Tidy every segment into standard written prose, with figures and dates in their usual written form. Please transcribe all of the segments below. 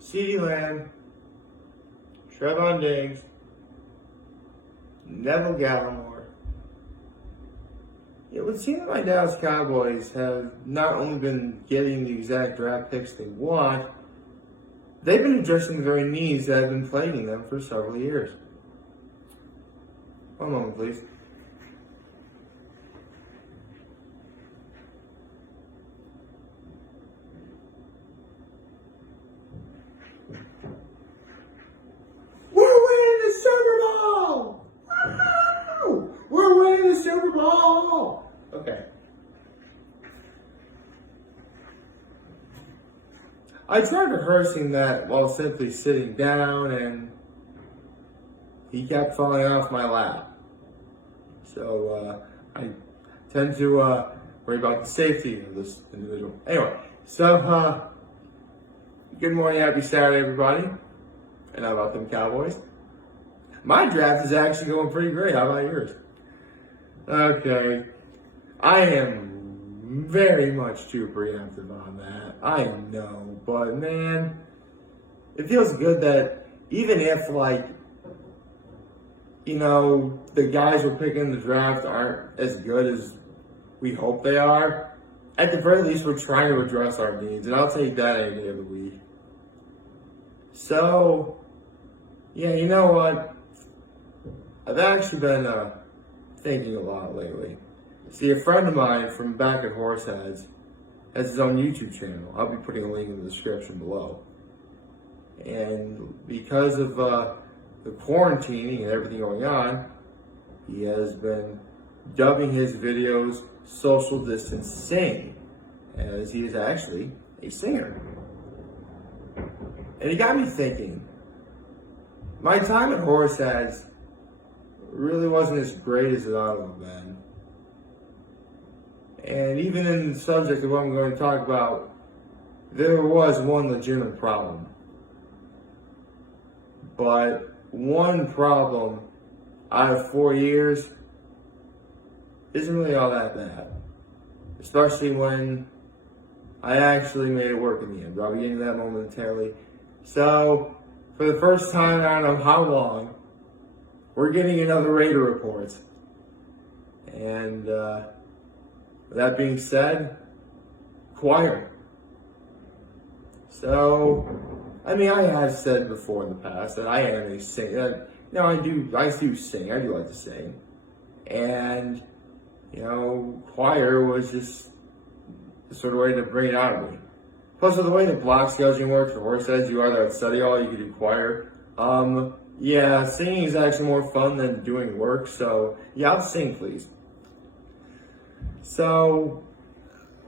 CeeDee Lamb, Trevon Diggs, Neville Gallimore. It would seem that my Dallas Cowboys have not only been getting the exact draft picks they want, they've been addressing the very needs that have been plaguing them for several years. One moment, please. We're winning the Super Bowl! Woo! We're winning the Super Bowl! Okay. I tried rehearsing that while simply sitting down, and he kept falling off my lap. So I tend to worry about the safety of this individual. Anyway, so good morning, happy Saturday, everybody. And how about them Cowboys? My draft is actually going pretty great. How about yours? Okay. I am very much too preemptive on that. I know. But, man, it feels good that even if, the guys we're picking in the draft aren't as good as we hope they are, at the very least, we're trying to address our needs. And I'll take that any day of the week. So, yeah, you know what? I've actually been thinking a lot lately. See, a friend of mine from back at Horseheads has his own YouTube channel. I'll be putting a link in the description below. And because of the quarantining and everything going on, he has been dubbing his videos social distance sing, as he is actually a singer. And it got me thinking, my time at Horseheads really wasn't as great as it ought to have been. And even in the subject of what I'm going to talk about, there was one legitimate problem. But one problem out of 4 years isn't really all that bad. Especially when I actually made it work in the end. I'll be getting to that momentarily. So, for the first time, I don't know how long, we're getting another Raider report. And with that being said, choir. So, I have said before in the past that I am a singer. I do sing. I do like to sing. And, choir was just the sort of way to bring it out of me. Plus, with the way the block scheduling works for Horseheads, you either at study hall, you could do choir. Yeah, singing is actually more fun than doing work, so yeah, I'll sing, please. So,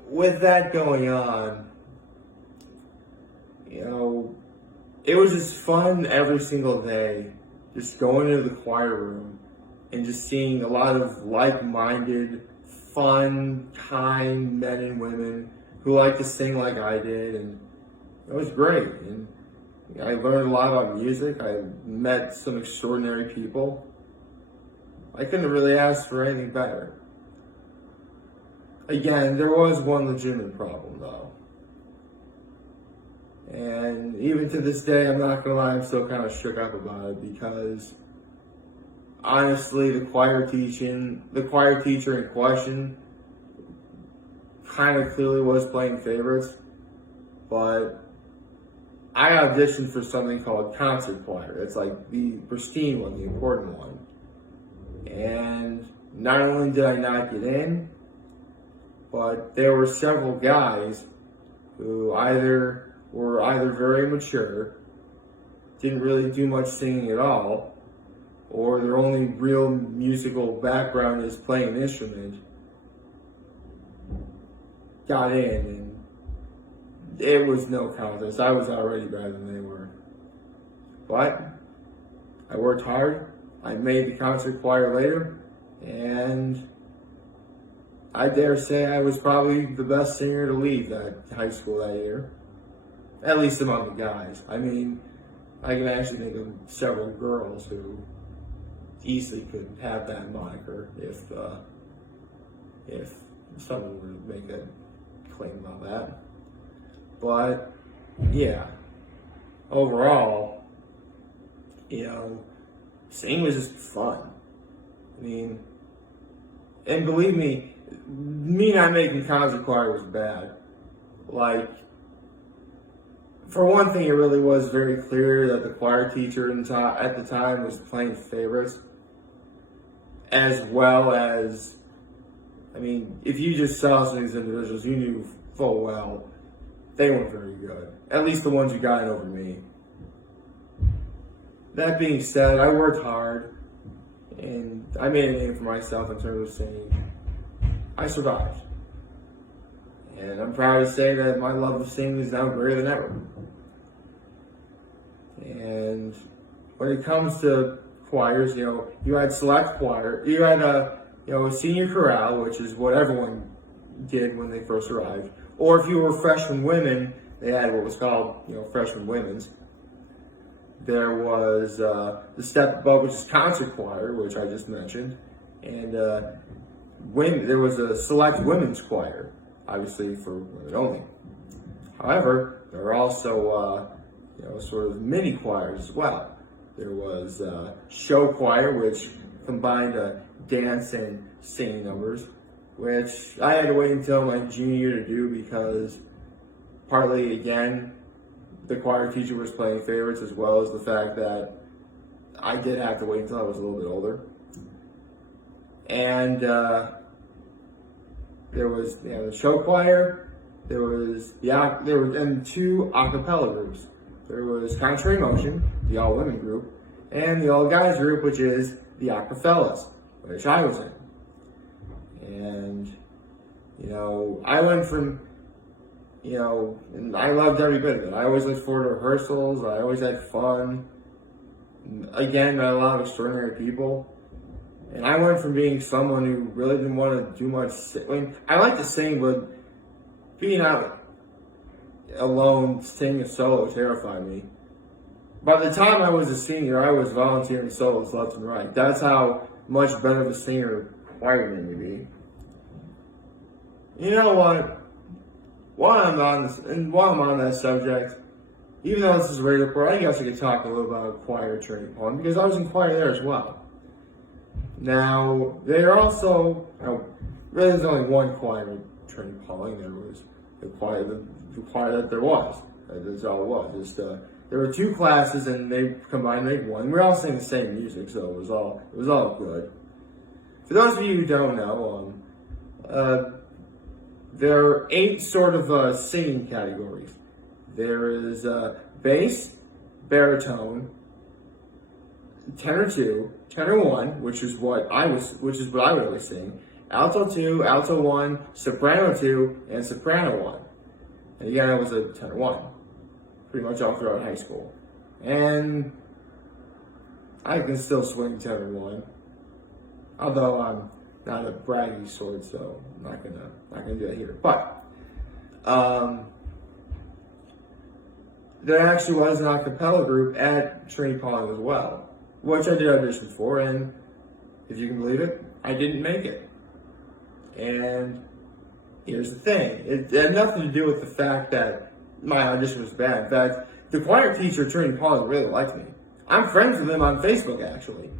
with that going on, it was just fun every single day, just going into the choir room and just seeing a lot of like-minded, fun, kind men and women who like to sing like I did, and it was great. And I learned a lot about music. I met some extraordinary people. I couldn't really ask for anything better. Again, there was one legitimate problem, though. And even to this day, I'm not gonna lie, I'm still kind of shook up about it because, honestly, the choir teacher in question kind of clearly was playing favorites, but I auditioned for something called concert choir. It's like the pristine one, the important one. And not only did I not get in, but there were several guys who were either very mature, didn't really do much singing at all, or their only real musical background is playing an instrument, got in, and it was no contest. I was already better than they were. But I worked hard. I made the concert choir later, and I dare say I was probably the best singer to leave that high school that year. At least among the guys. I can actually think of several girls who easily could have that moniker if someone were to make a claim about that. But yeah, overall, singing was just fun. I mean, and believe me not making concert choir was bad. Like, for one thing, it really was very clear that the choir teacher at the time was playing favorites, as well as, I mean, if you just saw some of these individuals, you knew full well they weren't very good. At least the ones you got over me. That being said, I worked hard, and I made a name for myself in terms of singing. I survived. And I'm proud to say that my love of singing is now greater than ever. And when it comes to choirs, you had select choir, you had a senior chorale, which is what everyone did when they first arrived. Or if you were freshman women, they had what was called, freshman women's. There was the step above, which is concert choir, which I just mentioned, and there was a select women's choir, obviously for women only. However, there were also sort of mini choirs as well. There was show choir, which combined dance and singing numbers, which I had to wait until my junior year to do because partly, again, the choir teacher was playing favorites, as well as the fact that I did have to wait until I was a little bit older. And there was the show choir. There were two a cappella groups. There was Contrary Motion, the all women group, and the all guys group, which is the Acapellas, which I was in. And I went from and I loved every bit of it. I always looked forward to rehearsals. I always had fun. Again, met a lot of extraordinary people. And I went from being someone who really didn't want to do much. I like to sing, but being out alone, singing a solo terrified me. By the time I was a senior, I was volunteering solos left and right. That's how much better of a singer choir made me be. You know what? While I'm on that subject, even though this is a radio report, I guess I could talk a little about choir at Trinity Pauling because I was in choir there as well. Now, they are also, really there's only one choir at Trinity Pauling. There was the choir that there was. That's all it was. Just, there were two classes and they combined to make one. We were all singing the same music, so it was all good. For those of you who don't know, there are 8 sort of singing categories. There is bass, baritone, tenor 2, tenor 1, which is what I would always sing, alto 2, alto 1, soprano 2, and soprano 1. And again, I was a tenor 1, pretty much all throughout high school. And I can still swing tenor 1, although I'm not a braggy sort, so I'm not gonna do that here. But there actually was an a cappella group at Trinity Pauling as well, which I did audition for, and if you can believe it, I didn't make it. And here's the thing: it had nothing to do with the fact that my audition was bad. In fact, the choir teacher at Trinity Pauling really liked me. I'm friends with him on Facebook, actually.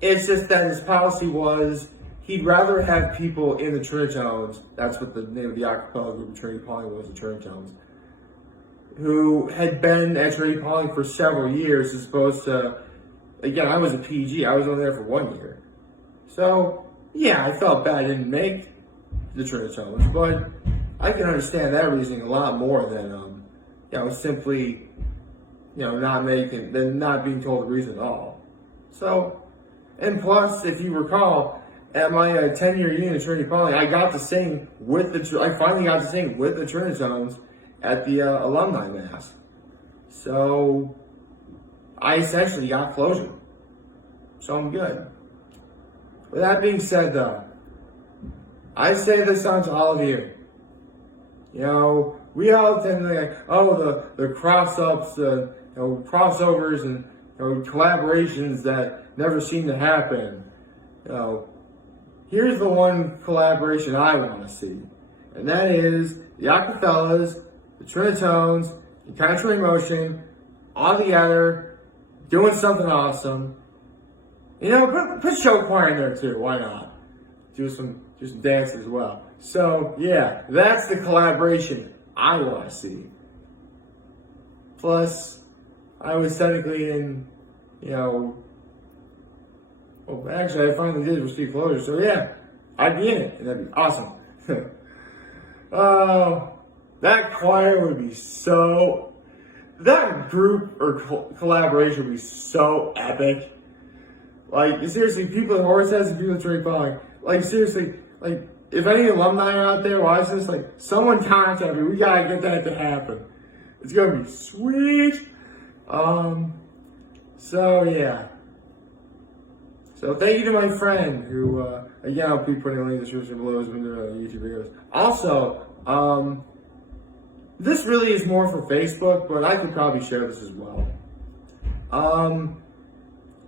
It's just that his policy was he'd rather have people in the Trinitones, that's what the name of the a cappella group of Trinity Pauling was, the Trinitones, who had been at Trinity Pauling for several years as opposed to, again, I was a PG, I was only there for 1 year. So, yeah, I felt bad I didn't make the Trinitones, but I can understand that reasoning a lot more than, simply, not being told the reason at all. So, and plus, if you recall, at my 10-year union at Trinity Pauling, I finally got to sing with the Trinitones at the alumni mass. So, I essentially got closure. So I'm good. With that being said, though, I say this on to all of you. We all tend to think, the cross-ups, crossovers and collaborations that never seem to happen. Here's the one collaboration I want to see, and that is the Acapellas, the Trinitones, Contra Emotion, all together, doing something awesome. You know, put show choir in there too. Why not? Do some dance as well. So yeah, that's the collaboration I want to see. Plus, I was technically in, you know, well, actually I finally did receive closure. So yeah, I'd be in it, and that'd be awesome. That choir would be so. That group or collaboration would be so epic. Like, seriously, people at Horseheads and people at Trey Pong. Like, seriously, like, if any alumni are out there watching this, like, someone contact me. We gotta get that to happen. It's gonna be sweet. So, yeah. So, thank you to my friend who, again, I'll be putting a link in the description below as well as YouTube videos. Also, this really is more for Facebook, but I could probably share this as well.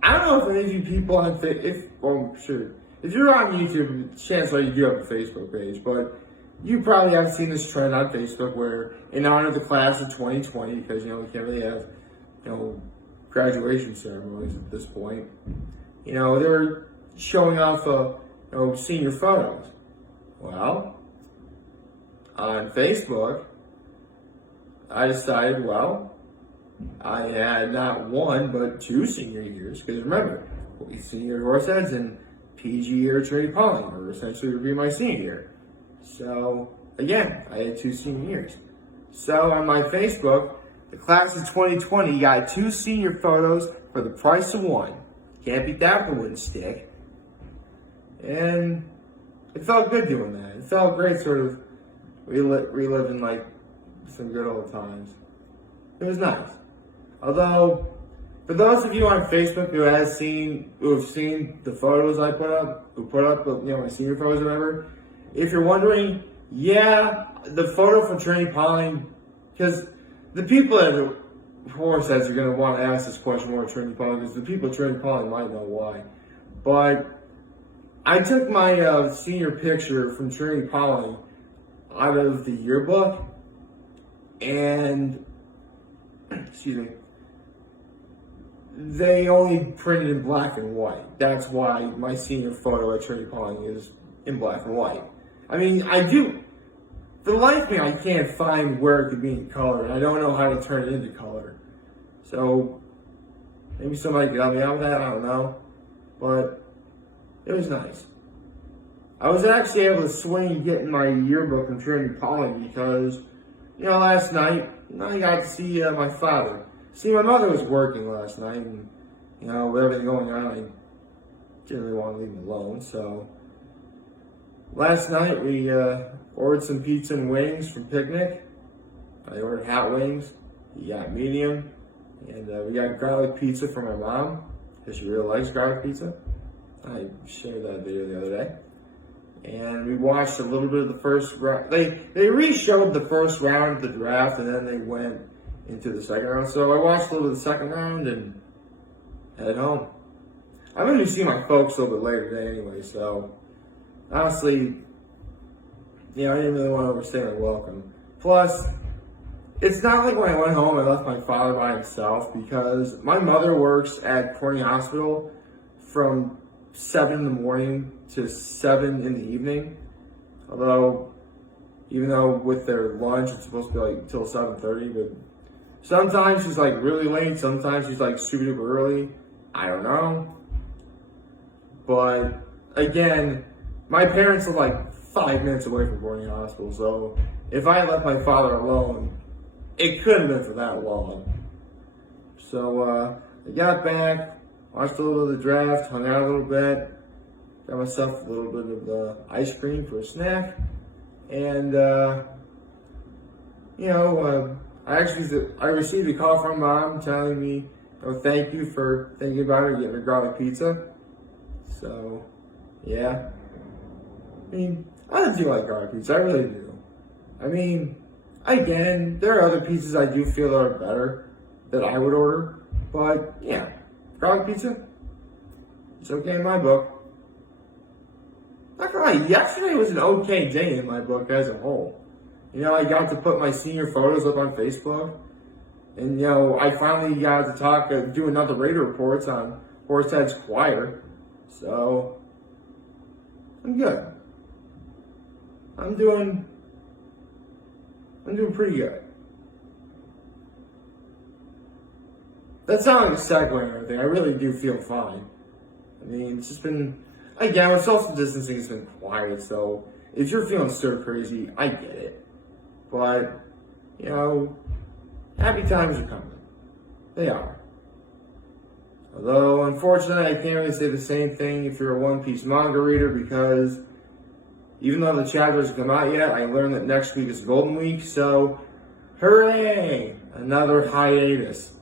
I don't know if any of you people on if you're on YouTube, chances are you do have a Facebook page, but you probably have seen this trend on Facebook where, in honor of the class of 2020, because you know we can't really have graduation ceremonies at this point, they're showing off senior photos. Well, on Facebook, I decided, I had not one, but 2 senior years. Because remember, senior at Horseheads and PG year at Trinity Pauling, or essentially would be my senior year. So, again, I had 2 senior years. So, on my Facebook, the class of 2020 got 2 senior photos for the price of 1. Can't beat that for wouldn't stick. And it felt good doing that. It felt great sort of reliving, like, some good old times. It was nice. Although, for those of you on Facebook who have seen the photos I put up, my senior photos or whatever, if you're wondering, yeah, the photo from Trinity Pauling, because the people at Horseheads are going to want to ask this question more at Trinity Pauling, because the people at Trinity Pauling might know why. But I took my senior picture from Trinity Pauling out of the yearbook, and excuse me, they only printed in black and white. That's why my senior photo at Trinity Pauling is in black and white. I mean, for the life of me, I can't find where it could be in color, and I don't know how to turn it into color. So, maybe somebody could help me out with that, I don't know. But, it was nice. I was actually able to swing getting my yearbook from Trinity Pauling because, last night, I got to see my father. See, my mother was working last night, and, with everything going on, I didn't really want to leave him alone, so last night we ordered some pizza and wings from Picnic. I ordered hot wings, he got medium, and we got garlic pizza for my mom, because she really likes garlic pizza. I shared that video the other day. And we watched a little bit of the first round. They re-showed the first round of the draft, and then they went into the second round. So I watched a little bit of the second round and headed home. I'm going to see my folks a little bit later today anyway, so honestly, I didn't really want to overstay my welcome. Plus, it's not like when I went home I left my father by himself, because my mother works at Corning Hospital from 7 in the morning to 7 in the evening. Even though with their lunch it's supposed to be like till 7:30, but sometimes she's like really late, sometimes she's like super duper early. I don't know. But again, my parents live like 5 minutes away from Corning Hospital, so if I had left my father alone, it couldn't have been for that long. So I got back, watched a little bit of the draft, hung out a little bit, got myself a little bit of the ice cream for a snack, and I received a call from Mom telling me, thank you for thinking about her getting her garlic pizza. So, yeah. I mean, I do like garlic pizza, I really do. I mean, again, there are other pizzas I do feel are better that I would order, but yeah, garlic pizza, it's okay in my book. Not gonna lie, yesterday was an okay day in my book as a whole. I got to put my senior photos up on Facebook. And, I finally got to do another radio reports on Horsehead's Choir. So, I'm good. I'm doing pretty good. That's not like a segue or anything. I really do feel fine. I mean, it's just been, again, with social distancing, it's been quiet. So, if you're feeling stir crazy, I get it. But, happy times are coming. They are. Although, unfortunately, I can't really say the same thing if you're a One Piece manga reader, because even though the chapters have come out yet, I learned that next week is Golden Week, so hooray! Another hiatus.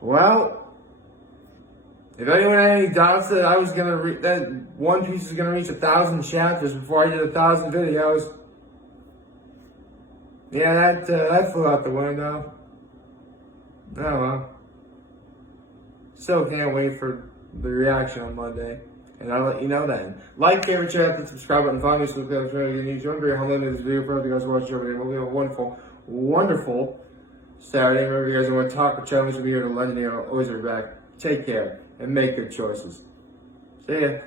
Well, if anyone had any doubts that that One Piece is gonna reach 1,000 chapters before I did 1,000 videos, yeah, that flew out the window. Oh well. Still can't wait for the reaction on Monday. And I'll let you know then. Like, favorite, share, and subscribe button. Follow me so you can get news. Don't forget how to this video for you guys watching over there. We'll have a wonderful, wonderful Saturday. Remember, you guys want to talk or challenge me here to London. I'll always be back. Take care and make good choices. See ya.